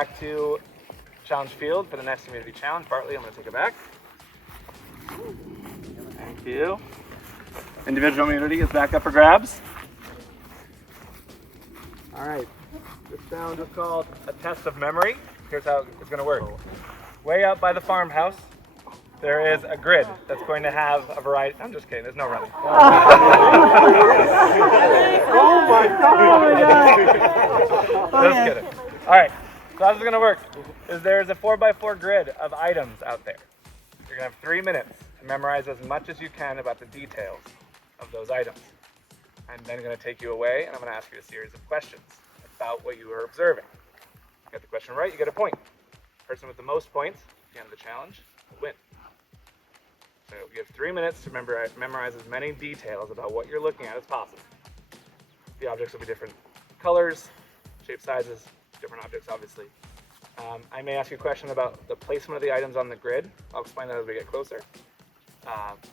back to Challenge Field for the next immunity challenge. Bartley, I'm going to take it back. Thank you. Individual immunity is back up for grabs. All right. This challenge is called a test of memory. Here's how it's going to work. Way up by the farmhouse, there is a grid that's going to have a variety. I'm just kidding. There's no running. Oh my God! Just kidding. All right. So how's it going to work? Is there's a 4x4 grid of items out there. You're going to have 3 minutes to memorize as much as you can about the details of those items. I'm then going to take you away, and I'm going to ask you a series of questions about what you are observing. If you get the question right, you get a point. The person with the most points at the end of the challenge will win. So you have 3 minutes to memorize as many details about what you're looking at as possible. The objects will be different colors, shape, sizes, different objects, obviously. I may ask you a question about the placement of the items on the grid. I'll explain that as we get closer.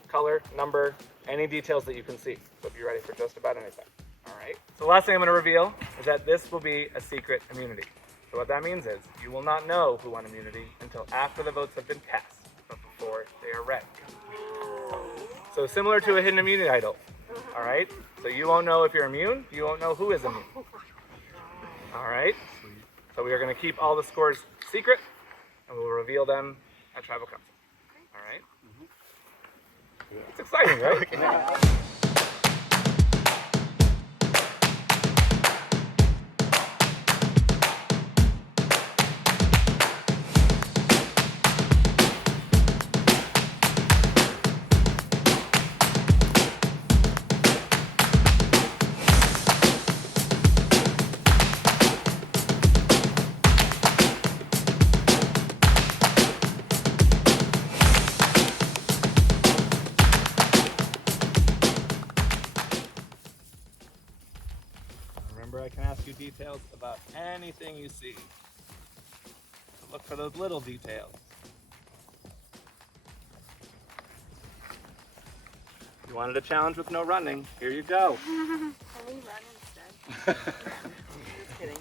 Color, number, any details that you can see. So be ready for just about anything. All right. So the last thing I'm going to reveal is that this will be a secret immunity. So what that means is you will not know who won immunity until after the votes have been cast, but before they are read. So similar to a hidden immunity idol. All right. So you won't know if you're immune. You won't know who is immune. All right. So we are going to keep all the scores secret, and we will reveal them at Tribal Council. All right. It's exciting, right? Yeah. Remember, I can ask you details about anything you see. So look for those little details. You wanted a challenge with no running. Here you go. Can we run instead? Just kidding.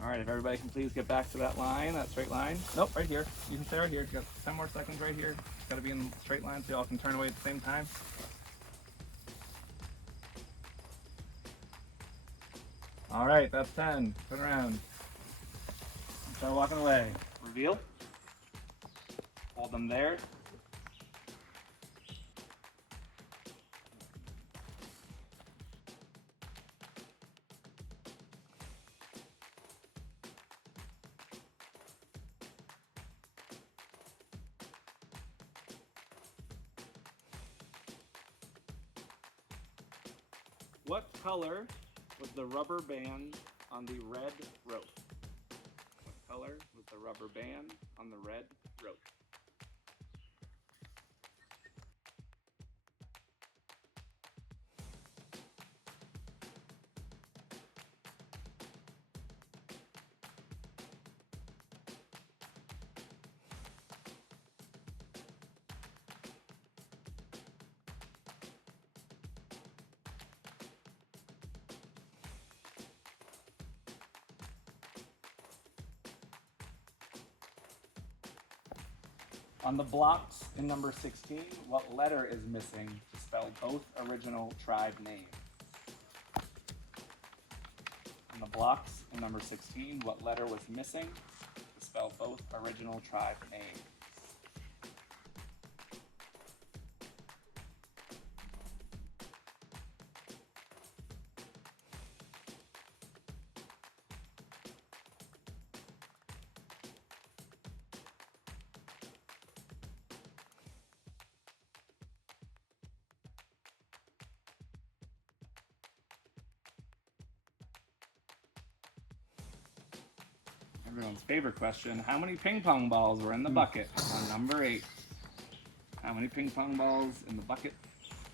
All right, if everybody can please get back to that line, that straight line. Nope, right here. You can stay right here. You got 10 more seconds right here. It's got to be in the straight line so y'all can turn away at the same time. All right, that's 10. Turn around. Start walking away. Reveal. Hold them there. What color was the rubber band on the red rope? What color was the rubber band on the red rope? On the blocks in number 16, what letter is missing to spell both original tribe names? On the blocks in number 16, what letter was missing to spell both original tribe names? Everyone's favorite question, how many ping pong balls were in the bucket on number 8? How many ping pong balls in the bucket?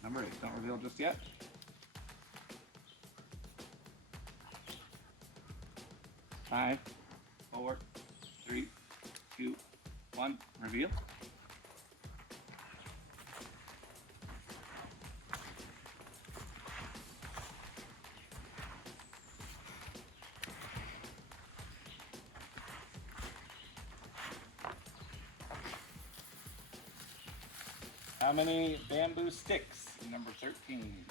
Number 8, don't reveal just yet. 5, 4, 3, 2, 1. Reveal. How many bamboo sticks? Number 13.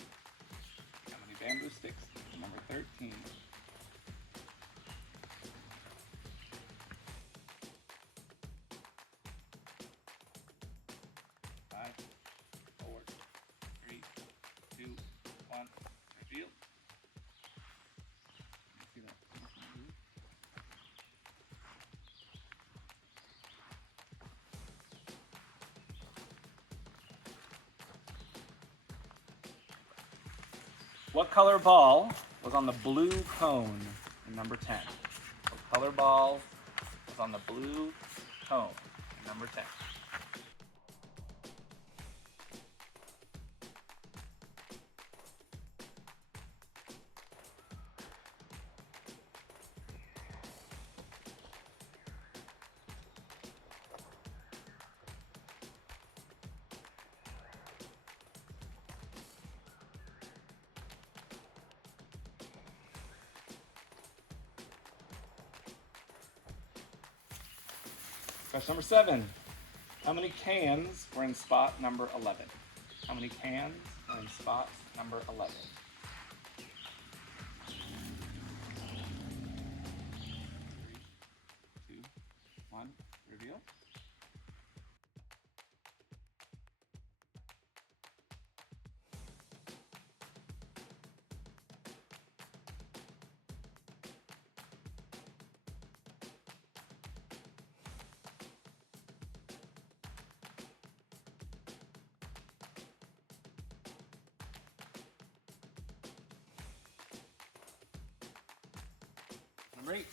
How many bamboo sticks? Number 13. 5, 4, 3, 2, 1. Reveal. See that? What color ball was on the blue cone in number 10? What color ball was on the blue cone in number 10? Question number 7. How many cans were in spot number 11? How many cans were in spot number 11? 3, 2, 1. Reveal. Number 8.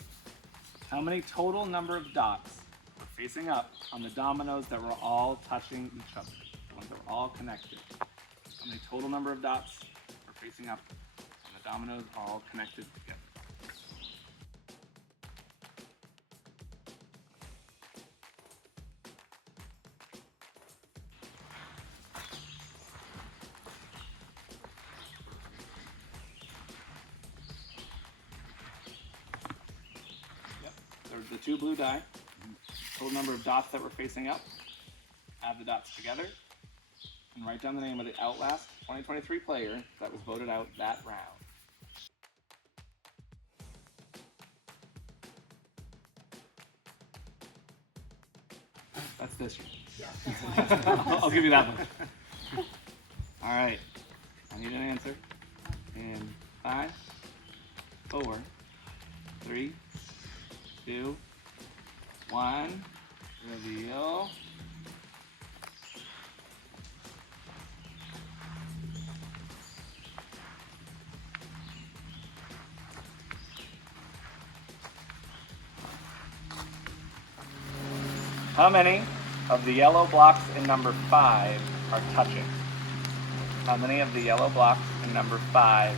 How many total number of dots were facing up on the dominoes that were all touching each other? The ones that were all connected. How many total number of dots were facing up on the dominoes all connected together? There's the 2 blue die. Total number of dots that were facing up. Add the dots together. And write down the name of the Outlast 2023 player that was voted out that round. That's this year. Yeah. I'll give you that one. All right. I need an answer. In 5, 4, 3, 2, 1. Reveal. How many of the yellow blocks in number 5 are touching? How many of the yellow blocks in number 5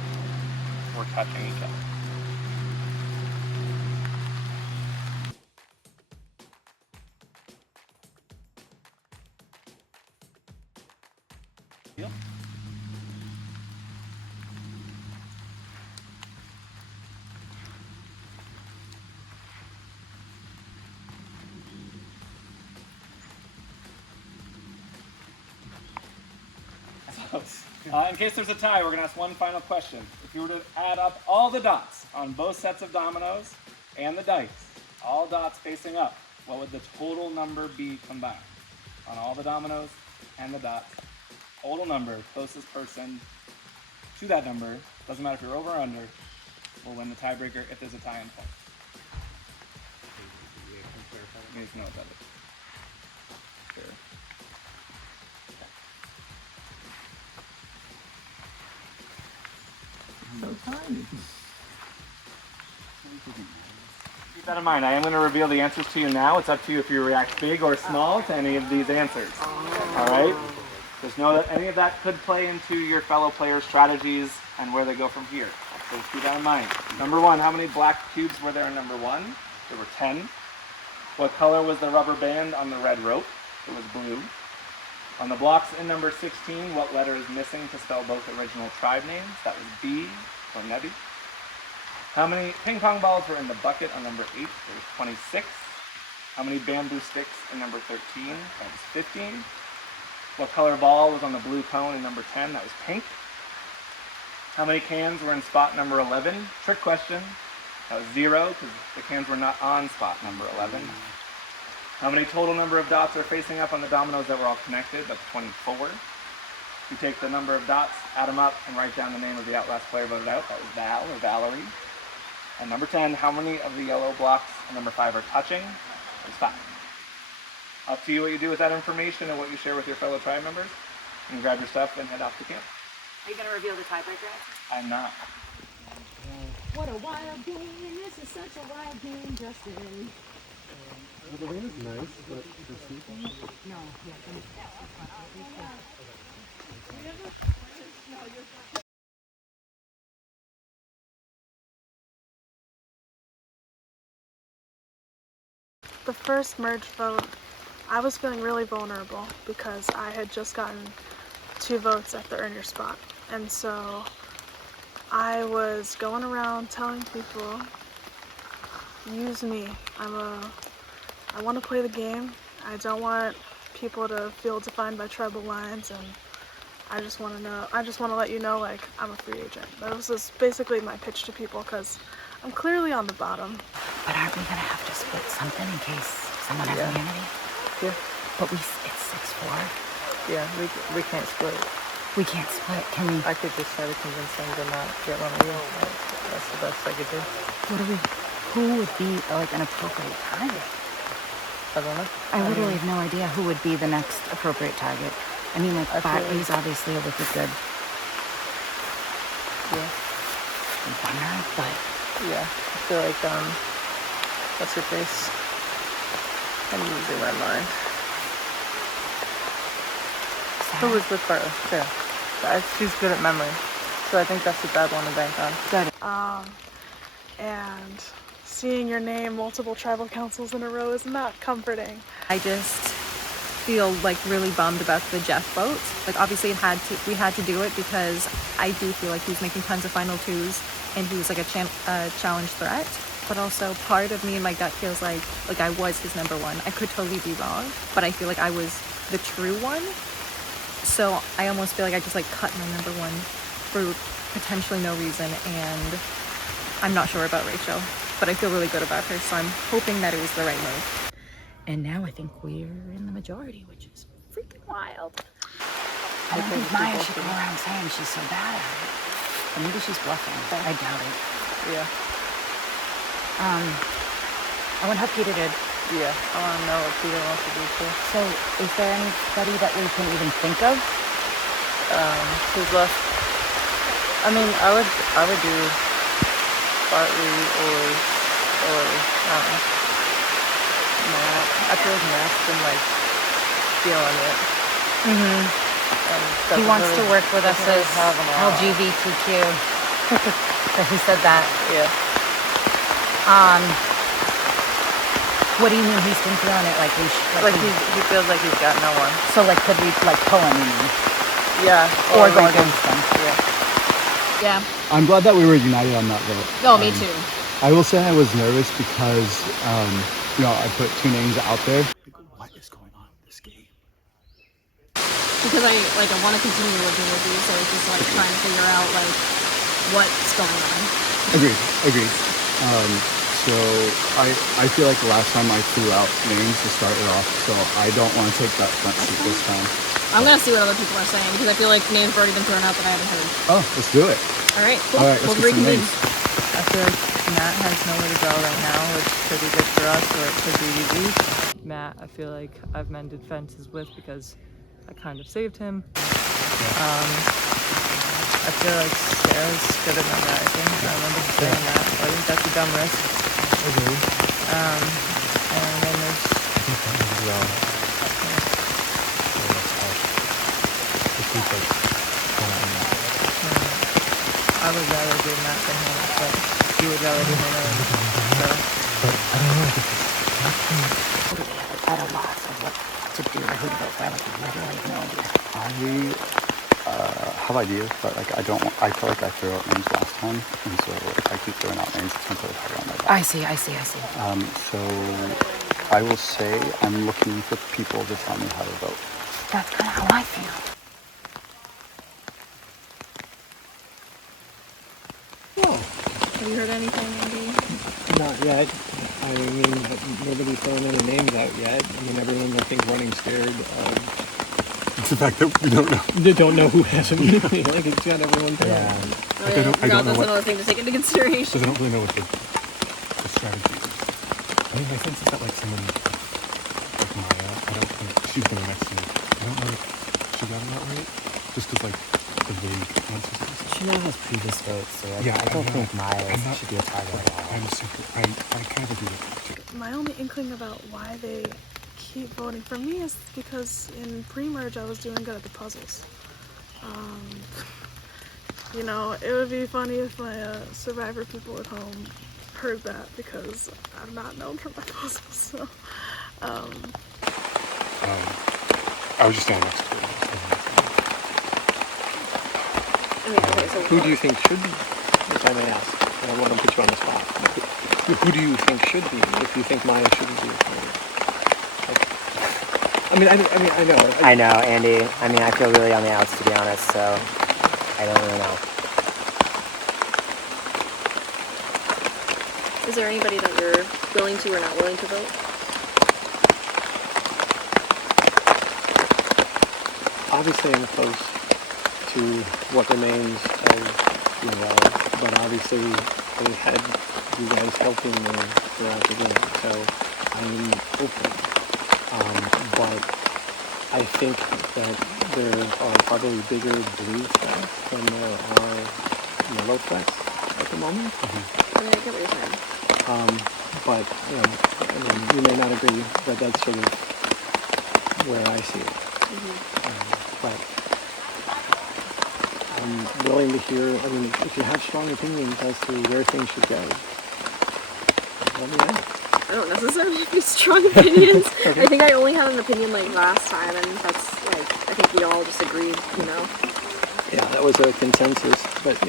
were touching each other? Yep. In case there's a tie, we're going to ask one final question. If you were to add up all the dots on both sets of dominoes and the dice, all dots facing up, what would the total number be combined? On all the dominoes and the dots, total number, closest person to that number, doesn't matter if you're over or under, will win the tiebreaker if there's a tie in point. You need to know what that is. Sure. So tiny. Keep that in mind. I am going to reveal the answers to you now. It's up to you if you react big or small to any of these answers. All right? Just know that any of that could play into your fellow players' strategies and where they go from here. So just keep that in mind. Number 1, how many black cubes were there in number 1? There were 10. What color was the rubber band on the red rope? It was blue. On the blocks in number 16, what letter is missing to spell both original tribe names? That was B or Nebi. How many ping pong balls were in the bucket on number 8? There was 26. How many bamboo sticks in number 13? That was 15. What color ball was on the blue cone in number 10? That was pink. How many cans were in spot number 11? Trick question. That was 0 because the cans were not on spot number 11. How many total number of dots are facing up on the dominoes that were all connected? That's 24. You take the number of dots, add them up, and write down the name of the Outlast player voted out. That was Val or Valerie. And number 10, how many of the yellow blocks in number 5 are touching? There's 5. Up to you what you do with that information and what you share with your fellow tribe members. You can grab your stuff and head off to camp. Are you going to reveal the tiebreaker? I'm not. What a wild game. This is such a wild game, Justin. The rain is nice, but the season... No, yeah. The first merge vote, I was feeling really vulnerable because I had just gotten 2 votes at the earn your spot. And so I was going around telling people, use me. I want to play the game. I don't want people to feel defined by tribal lines, and I just want to let you know, like, I'm a free agent. That was just basically my pitch to people because I'm clearly on the bottom. But aren't we going to have to split something in case someone has immunity? Yeah. But it's 6-4. Yeah, we can't split. We can't split. Can we? I could just try to convince them to not get one of you. That's the best I could do. Who would be like an appropriate target? I don't know. I literally have no idea who would be the next appropriate target. I mean, like, Bartley's obviously a wicked good runner, but... Yeah, I feel like, what's her face? I'm losing my mind. Who was with Bartley? Yeah. She's good at memory. So I think that's a bad one to bank on. Good. And seeing your name multiple tribal councils in a row is not comforting. I just feel like really bummed about the Jeff vote. Like, obviously we had to do it because I do feel like he's making tons of final 2s and he's like a challenge threat. But also part of me in my gut feels like I was his number 1. I could totally be wrong, but I feel like I was the true one. So I almost feel like I just like cut my number 1 for potentially no reason, and I'm not sure about Rachel, but I feel really good about her, so I'm hoping that it was the right move. And now I think we're in the majority, which is freaking wild. I don't think Maya should go around saying she's so bad at it. But maybe she's bluffing. I doubt it. Yeah. I wonder how Peter did. Yeah, I want to know what Peter wants to do too. So, is there anybody that we can even think of? Who's left? I mean, I would do Bartley or I don't know, Matt. I feel like Matt's been like feeling it. He wants to work with us as LGBTQ. So he said that. Yeah. What do you mean he's been feeling it? Like he feels like he's got no one. So like, could we like pull him? Yeah. Or go against him? Yeah. I'm glad that we were united on that vote. No, me too. I will say I was nervous because, I put 2 names out there. What is going on with this game? Because I want to continue working with you, so it's just like trying to figure out like what's going on. Agreed. So I feel like the last time I threw out names to start it off, so I don't want to take that front seat this time. I'm gonna see what other people are saying because I feel like names have already been thrown out that I haven't heard. Oh, let's do it. All right, cool. All right, let's get some reconvene. names. I feel like Matt has nowhere to go right now, which could be good for us or it could be easy. Matt, I feel like I've mended fences with because I kind of saved him. I feel like Sarah's good at memorizing. I remember saying that. I think that's a dumb risk. Agreed. And then there's... I would rather doing that than him, but he was already my own. So At a loss of what to do or who to vote for. I literally have no idea. I have ideas, but like I don't. I feel like I threw out names last time, and so if I keep throwing out names, it's gonna put a target on my back. I see. So I will say I'm looking for people to tell me how to vote. That's kind of how I feel. Have you heard anything, Andy? Not yet. I mean, nobody's throwing any names out yet. I mean, everyone's, I think, running scared. It's the fact that we don't know. They don't know who has them. Like, it's got everyone throwing. Oh, yeah, I don't know that's another thing to take into consideration. Because I don't really know what the strategy is. I mean, my sense is that like someone like Maya, I don't think she's going next to me. I don't know if she got it that right. Just because like the vague answers. She now has previous votes, so Yeah, I don't I'm think not- Maya should be a target at all. I'm super. I kind of agree with that too. My only inkling about why they keep voting for me is because in pre-merge I was doing good at the puzzles. You know, it would be funny if my Survivor people at home heard that, because I'm not known for my puzzles. So, I was just standing next to her. I mean, okay, so Who do you think should be, if I may ask? I don't want to put you on the spot. Who do you think should be, if you think Maya shouldn't be a candidate? I know. I know, Andy. I mean, I feel really on the outs, to be honest, so I don't really know. is there anybody that you're willing to or not willing to vote? Obviously, I'm close to what remains of the well, but obviously, I had you guys helping me throughout the game, so I'm open. But I think that there are probably bigger blue threats than there are yellow threats at the moment. I mean, I get what you're saying. But I mean, you may not agree, but that's sort of where I see it. But I'm willing to hear. I mean, if you have strong opinions as to where things should go, let me know. I don't necessarily have strong opinions. I think I only had an opinion like last time, and that's like, I think we all just agreed, you know? Yeah, that was a consensus, but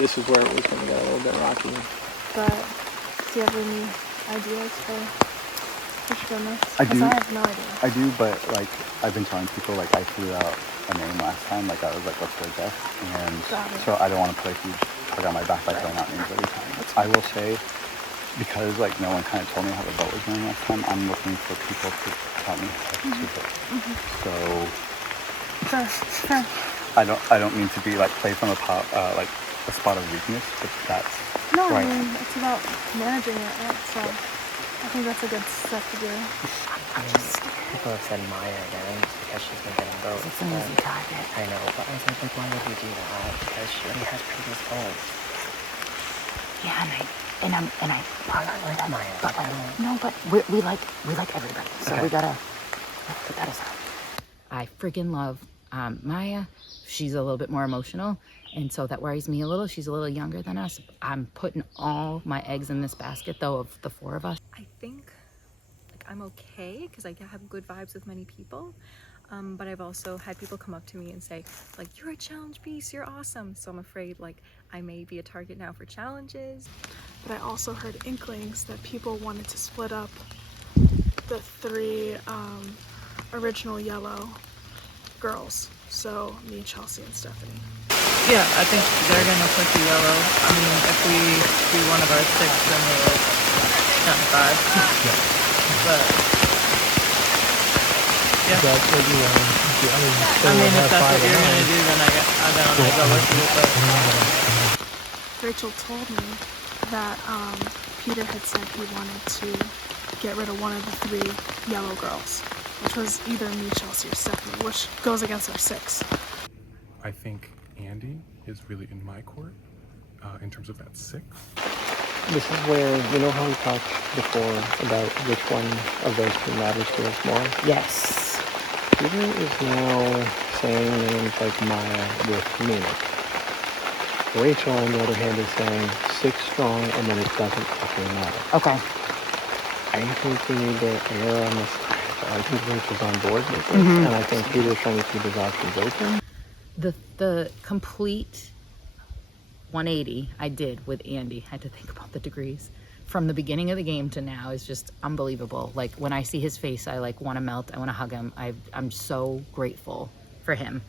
this is where it was going to get a little bit rocky. but do you have any ideas for who should go next? I do. 'Cause I have no idea. I do, but like I've been telling people, like I threw out a name last time. Like I was like, let's go Jeff, and Got it. so I don't want to put a huge target on my back by throwing out names every time. I will say, because like no one kind of told me how the vote was going last time, I'm looking for people to tell me how to vote. So Sure. I don't mean to be like placed on the top, like a spot of weakness, but that's No, right. I mean, it's about managing it, right? So I think that's a good step to do. People have said Maya again because she's been getting votes. It's an easy target. I know, but I was like, why would you do that? Because she already has previous votes. Yeah, and I I like Maya. But no, but we like everybody, so we gotta put that aside. I freaking love Maya. She's a little bit more emotional, and so that worries me a little. She's a little younger than us. I'm putting all my eggs in this basket, though, of the four of us. I think like I'm okay because I have good vibes with many people. But I've also had people come up to me and say, like, you're a challenge beast, you're awesome. So I'm afraid like I may be a target now for challenges. But I also heard inklings that people wanted to split up the three original yellow girls. So me, Chelsea, and Stephanie. yeah, I think they're gonna put the yellow. I mean, if we do one of our 6, then they will count 5. But yeah. That's what you want to do. I mean, if that's what you're gonna do, then I don't go with you. But Rachel told me that Peter had said he wanted to get rid of one of the 3 yellow girls, which was either me, Chelsea, or Stephanie, which goes against our 6. I think Andy is really in my court in terms of that 6. This is where, you know how we talked before about which one of those two matters to us more? Yes. Peter is now saying names like Maya with meaning. Rachel, on the other hand, is saying 6 strong, and then it doesn't actually matter. Okay. I think we need to err on this. I think Rachel's on board with this, Mhm. and I think Peter's trying to keep his options open. The complete 180 I did with Andy. I had to think about the degrees from the beginning of the game to now is just unbelievable. Like when I see his face, I like want to melt. I want to hug him. I'm so grateful for him.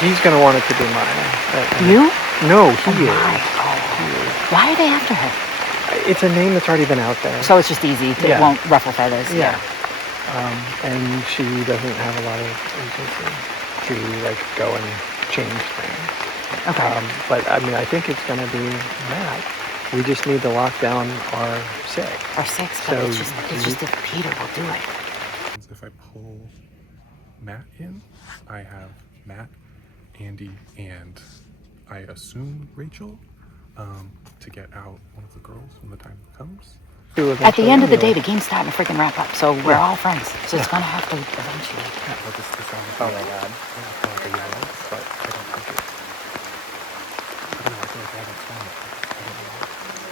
He's gonna want it to be Maya. You? No, he Oh is. my. Why are they after her? It's a name that's already been out there. So it's just easy. It won't ruffle feathers. Yeah. And she doesn't have a lot of agency to like go and change things. Okay. But I mean, I think it's gonna be Matt. We just need to lock down our 6. Our 6, but it's just if Peter will do it. If I pull Matt in, I have Matt, Andy, and I assume Rachel to get out one of the girls when the time comes. At the end of the day, the game's starting to freaking wrap up, so we're all friends. So it's gonna have to eventually. Oh my god.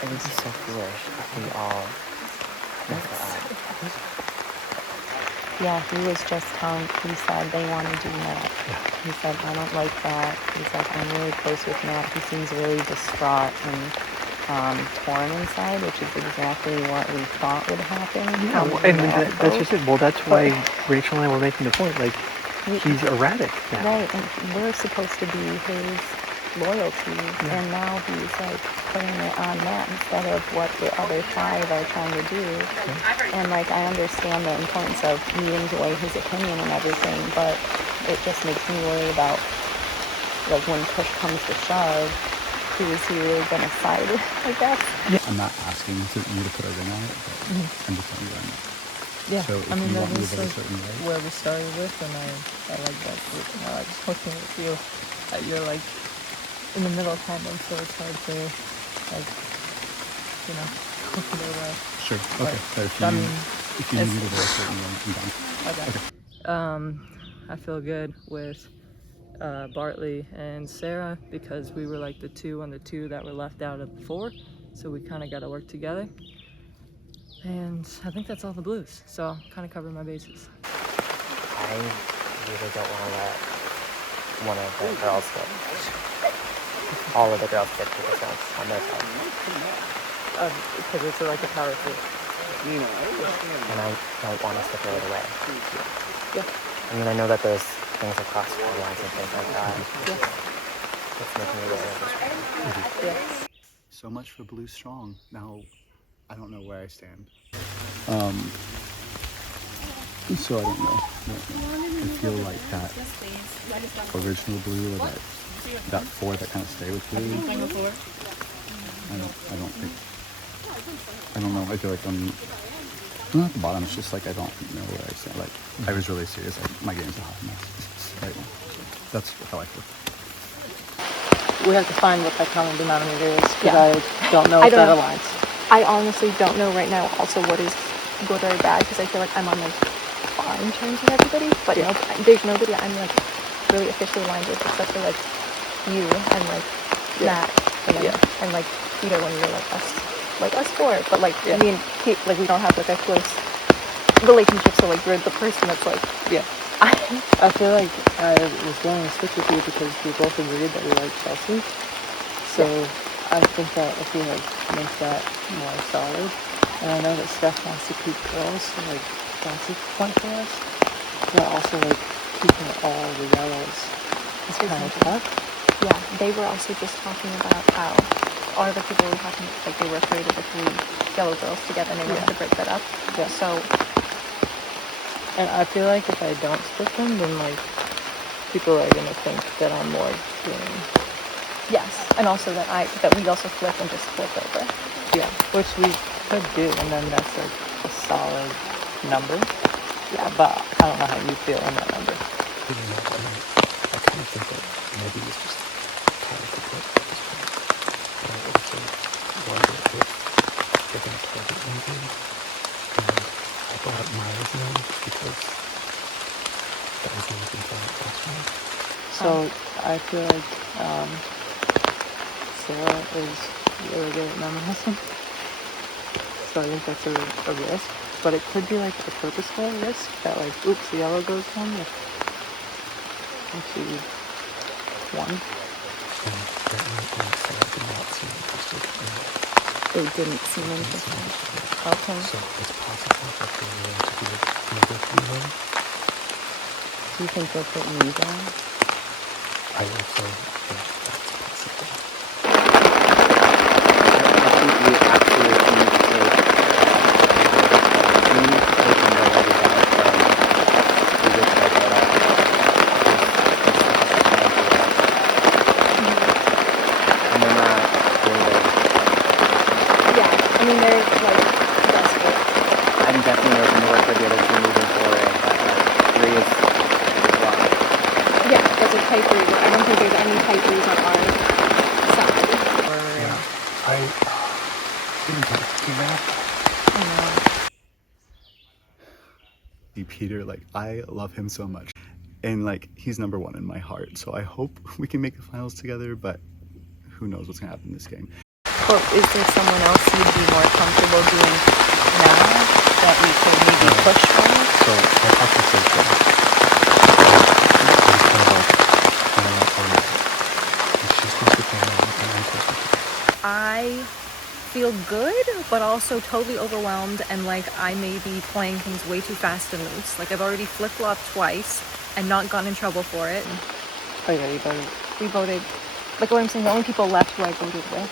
It would be so foolish if we all mess that up. Yeah, he was just telling, he said they want to do Matt. He said, I don't like that. He's like, I'm really close with Matt. He seems really distraught and torn inside, which is exactly what we thought would happen. Yeah, and that's just it. Well, that's why Rachel and I were making the point, like, he's erratic now. Right, and we're supposed to be his loyalty, and now he's like putting it on Matt instead of what the other 5 are trying to do. And like I understand the importance of we enjoy his opinion and everything, but it just makes me worry about like when push comes to shove, who is he really gonna side with, I guess. Yeah. I'm not asking you to put a ring on it, but I'm just telling you right now. Yeah, So if I mean, you that want me to is vote a like certain way, where we started with, and I like that. I like talking with you. You're like in the middle kind of, so it's hard to like, you know, go their way. sure. Okay. So if you need me to vote a certain way, I'm done. Okay. I feel good with Bartley and Sarah because we were like the 2 and the 2 that were left out of the 4, so we kind of got to work together. And I think that's all the blues, so I'll kind of cover my bases. I really don't want to let one of the girls get, all of the girls get to the sense on their side. Because it's like a power thing. And I don't want us to throw it away. Yeah. I mean, I know that there's things across the lines and things like that. It's making me really nervous. Yeah. So much for Blue Strong. Now, I don't know where I stand. So I don't know. I feel like that original blue, or that 4 that kind of stay with blue. I don't know. I feel like I'm not at the bottom. It's just like I don't know where I stand. Like I was really serious. Like my game's a hot mess right now. That's how I feel. We have to find what that common denominator is, because I don't know if that aligns. I honestly don't know right now also what is good or bad, because I feel like I'm on like fine terms with everybody, but there's nobody I'm like really officially aligned with except for like you and like Matt and like Peter when you're like us 4, but like me and Kate, like we don't have like a close relationship, so like you're the person that's like I feel like I was going to stick with you because we both agreed that we like Chelsea. So I think that if we like make that more solid, and I know that Steph wants to keep girls, so like that's a point for us. But also like keeping all the yellows is kind of tough. Yeah, they were also just talking about how all the people were talking like they were afraid of the 3 yellow girls together and they wanted to break that up. Yeah. So. And I feel like if I don't split them, then like people are gonna think that I'm more green. Yes, and also that we also flip and just flip over. Yeah, which we could do, and then that's like a solid number. Yeah, but I don't know how you feel in that number. I kind of think that maybe it's just part of the book at this point. But I also wonder if they're going to target Lindsay. And I brought up Maya's name because that was the only thing last one. So I feel like Sarah is really good at memorizing. So I think that's a risk. But it could be like a purposeful risk that like, oops, the yellow goes down. Let's see, 1. They didn't seem interested. Okay. So it's possible that they want to do neither through them. Do you think they'll put me down? I also think that's possible. I think we absolutely need to take them already out from the rich like that. And they're not really. Yeah, I mean, they're like desperate. I'm definitely open to work with the other two moving forward, but like 3 is wrong. Yeah, that's a tight read. I don't think there's any tight reads on our side. Yeah. I didn't get to do that. I know. Peter, like, I love him so much. And, like, he's number 1 in my heart. So I hope we can make the finals together, but who knows what's going to happen in this game. But is there someone else you'd be more comfortable doing now that we could maybe push for? So I talked to Rachel. It's kind of like, I'm not on it. And she's supposed to plan on and I'm supposed to. I feel good, but also totally overwhelmed, and like I may be playing things way too fast and loose. Like I've already flip-flopped twice and not gotten in trouble for it. Oh yeah, you voted. We voted, like what I'm saying, the only people left who I voted with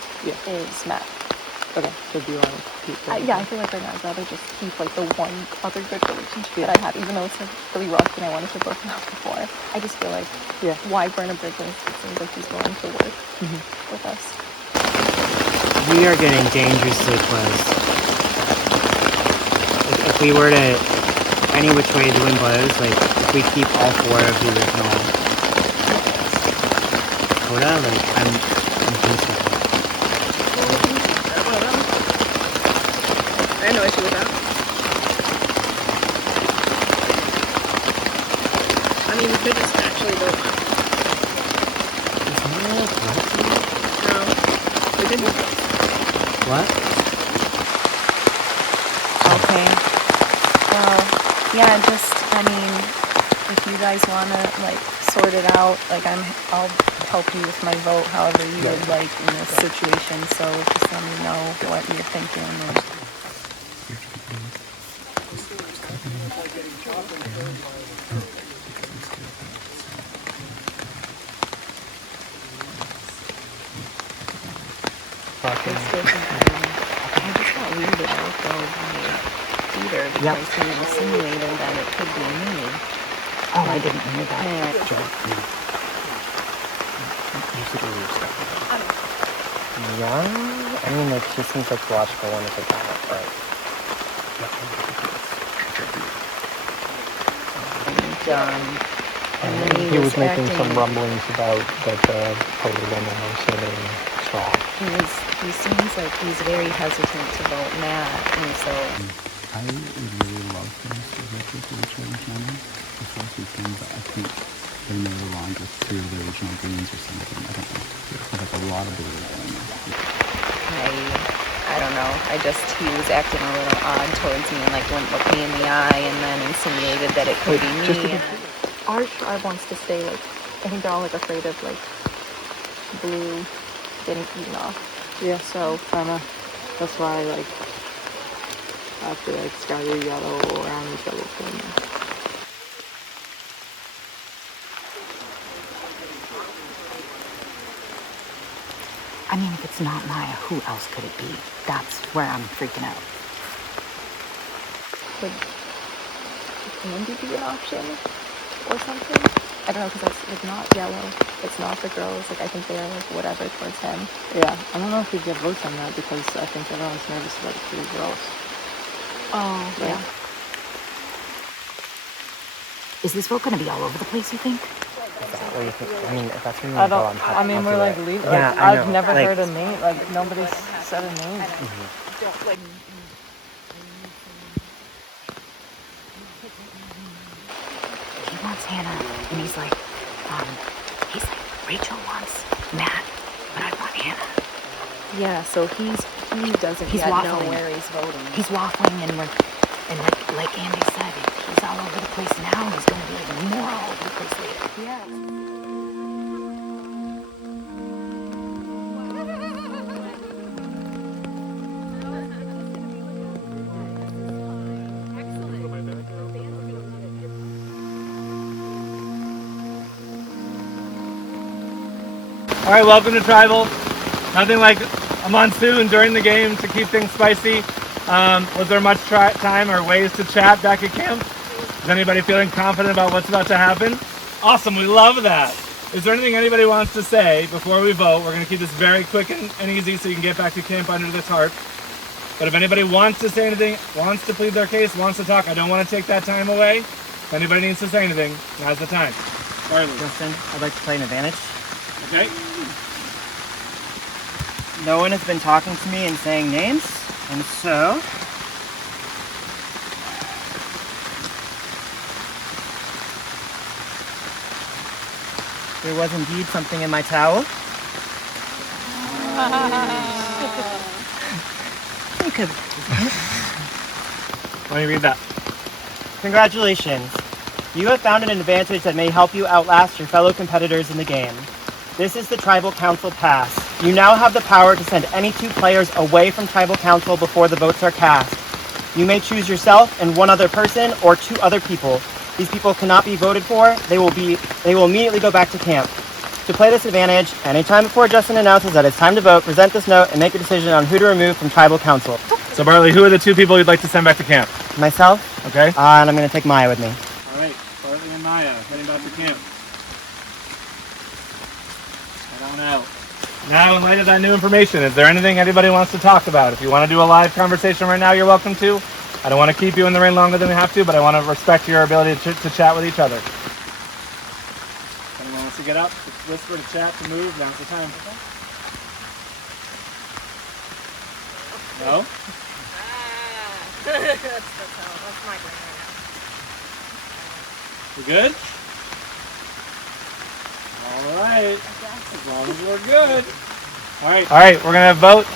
is Matt. Okay, so do you want to keep going? Yeah, I feel like right now I'd rather just keep like the one other good relationship that I have, even though it's like really rough and I wanted to broken up before. I just feel like, why burn a bridge when it seems like he's willing to work with us. We are getting dangerously close. If we were to, any which way the wind blows, like, if we keep all 4 of the original quota, like, I'm concerned. I have no issue with that. I mean, we could just actually vote no. No. We could do both. What? Okay. Well, yeah, just, I mean, if you guys want to, like, sort it out, like, I'll help you with my vote however you would like in this situation, so just let me know what you're thinking. And I just got weirded out though by Peter because he insinuated that it could be me. Oh, I didn't hear that. Yeah? I mean, like, she seems like the logical one to take out, but... And then He was making acting, some rumblings about that total women are sitting strong. he seems like he's very hesitant to vote Matt, and so... I would really love things to work with the original channel. Especially things that I think they may have aligned with 3 of the original greens or something. I don't know. There's like a lot of belief going on. I don't know. He was acting a little odd towards me and like wouldn't look me in the eye and then insinuated that it could be me. Our tribe wants to stay like, I think they're all like afraid of like blue getting eaten off. Yeah, so kinda, that's why like, after like scatter yellow or orange yellow thing. I mean, if it's not Maya, who else could it be? That's where I'm freaking out. Could Andy be an option or something? I don't know, because it's not yellow. It's not the girls. Like, I think they are like whatever towards him. Yeah, I don't know if we get votes on that because I think everyone's nervous about the 3 girls. Oh, Right? yeah. Is this vote going to be all over the place, you think? Is that what you think? I mean, if that's what you I want to go, don't, I'm happy. I mean, I'll we're do like, it. leave, Yeah, like, I know. I've never Like, heard a name, like, nobody's said a name. He wants Hannah, and he's like, Rachel wants Matt, but I want Hannah. Yeah, so he doesn't He's yet know waffling. where he's voting. He's waffling, and like Andy said, he's all over the place now. He's going to be even more all over the place later. Yeah. All right, welcome to Tribal. Nothing like a monsoon during the game to keep things spicy. Was there much time or ways to chat back at camp? Is anybody feeling confident about what's about to happen? Awesome, we love that. Is there anything anybody wants to say before we vote? We're going to keep this very quick and easy so you can get back to camp under this harp. But if anybody wants to say anything, wants to plead their case, wants to talk, I don't want to take that time away. If anybody needs to say anything, now's the time. Charlie. Justin, I'd like to play an advantage. Okay. No one has been talking to me and saying names, and so there was indeed something in my towel. You could. Let me read that. Congratulations. You have found an advantage that may help you outlast your fellow competitors in the game. This is the Tribal Council Pass. You now have the power to send any 2 players away from Tribal Council before the votes are cast. You may choose yourself and 1 other person or 2 other people. These people cannot be voted for. They will immediately go back to camp. To play this advantage, anytime before Justin announces that it's time to vote, present this note and make a decision on who to remove from Tribal Council. So Barley, who are the 2 people you'd like to send back to camp? Myself, Okay. and I'm going to take Maya with me. All right, Bartley and Maya heading back to camp. Head on out. Now, in light of that new information, is there anything anybody wants to talk about? If you want to do a live conversation right now, you're welcome to. I don't want to keep you in the rain longer than we have to, but I want to respect your ability to chat with each other. If anyone wants to get up, to whisper, to chat, to move, now's the time. No? That's my brain right We good? All right. As long as we're good. All right. We're gonna vote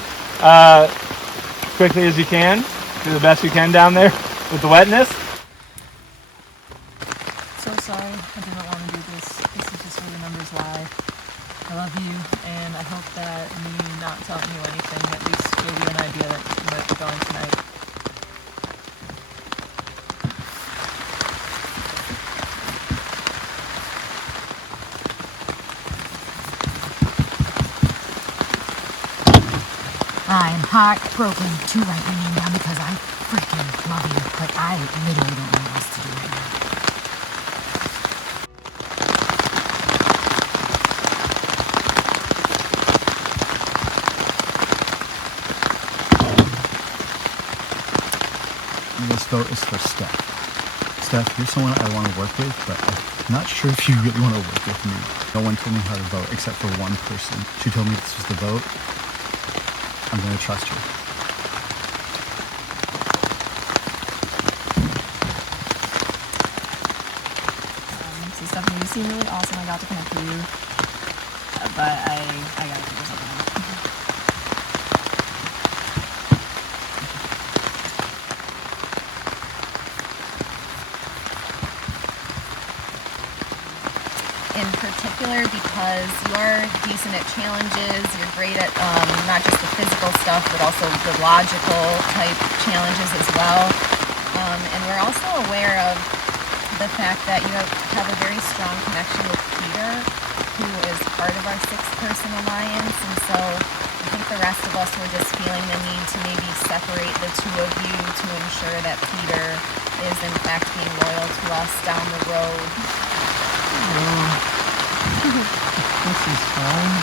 quickly as you can. Do the best you can down there with the wetness. So sorry, I didn't want to do this. This is just for the numbers lie. I love you, and I hope that me not telling you anything at least gave you an idea that you might be going tonight. I'm heartbroken to write your name down because I freaking love you. Like, I literally don't know what else to do right now. This vote is for Steph. Steph, you're someone I want to work with, but I'm not sure if you really want to work with me. No one told me how to vote except for one person. She told me this was the vote. I'm going to trust her. So Stephanie, you seem really awesome. I got to connect with you, but I gotta figure something out. In particular, because you're decent at challenges, you're great at not just the physical stuff, but also the logical type challenges as well. And we're also aware of the fact that you have a very strong connection with Peter, who is part of our 6-person alliance. And so I think the rest of us were just feeling the need to maybe separate the 2 of you to ensure that Peter is in fact being loyal to us down the road. This is fine.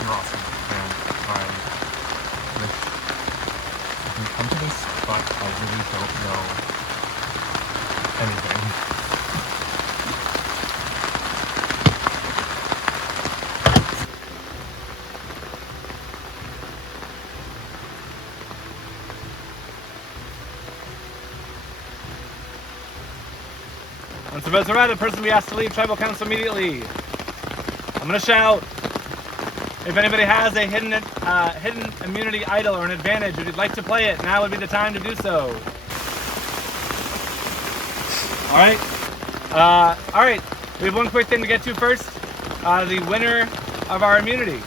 You're awesome, and I've come to this, but I really don't know anything. survive, the person will be asked to leave tribal council immediately. I'm gonna shout. If anybody has a hidden immunity idol or an advantage, if you'd like to play it, now would be the time to do so. All right. We have one quick thing to get to first. The winner of our immunity.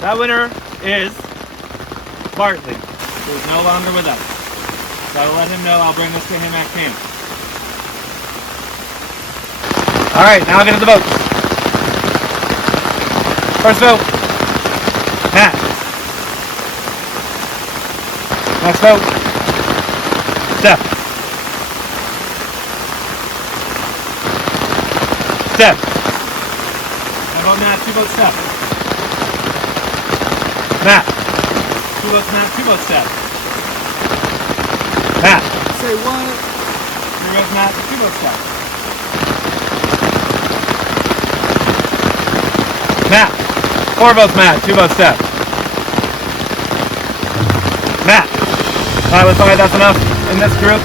That winner is Bartley, who is no longer with us. So I'll let him know. I'll bring this to him at camp. All right, now I'll get to the votes. First vote, Matt. Next vote, Steph. Steph. I vote Matt, 2 votes Steph. Matt. 2 votes Matt, 2 votes Steph. Matt. Say what? 3 votes Matt, 2 votes Steph. Matt. 4 votes Matt, 2 votes Steph. Matt. Alright, let's find that's enough in this group.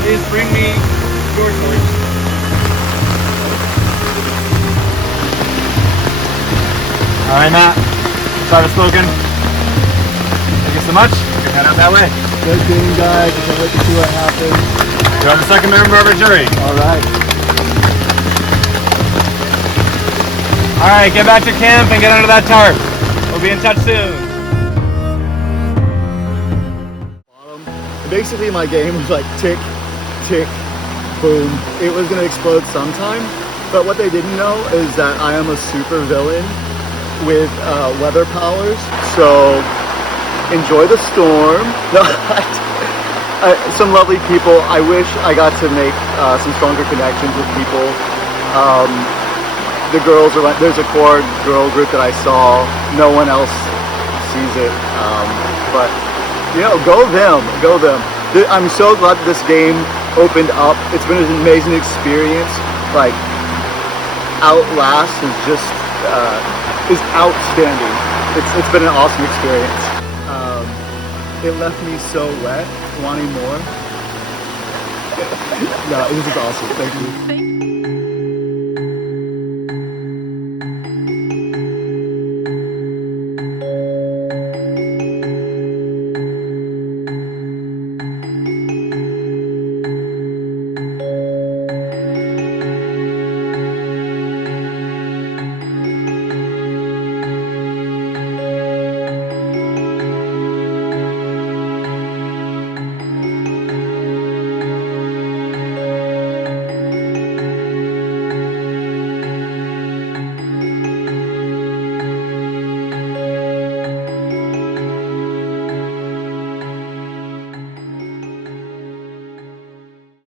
Please bring me your torch. Alright, Matt. Started spoken. Thank you so much. You can head out that way. Good game, guys. I can't wait to see what happens. You're the second member of our jury. Alright. Alright, get back to camp and get under that tarp. We'll be in touch soon. Basically, my game was like tick, tick, boom. It was gonna explode sometime. But what they didn't know is that I am a super villain with weather powers. So enjoy the storm. No, some lovely people. I wish I got to make some stronger connections with people. The girls are like, there's a core girl group that I saw. No one else sees it. But you know, go them. I'm so glad that this game opened up. It's been an amazing experience. Like, Outlast is just is outstanding. It's been an awesome experience. It left me so wet, wanting more. No, it was just awesome. Thank you.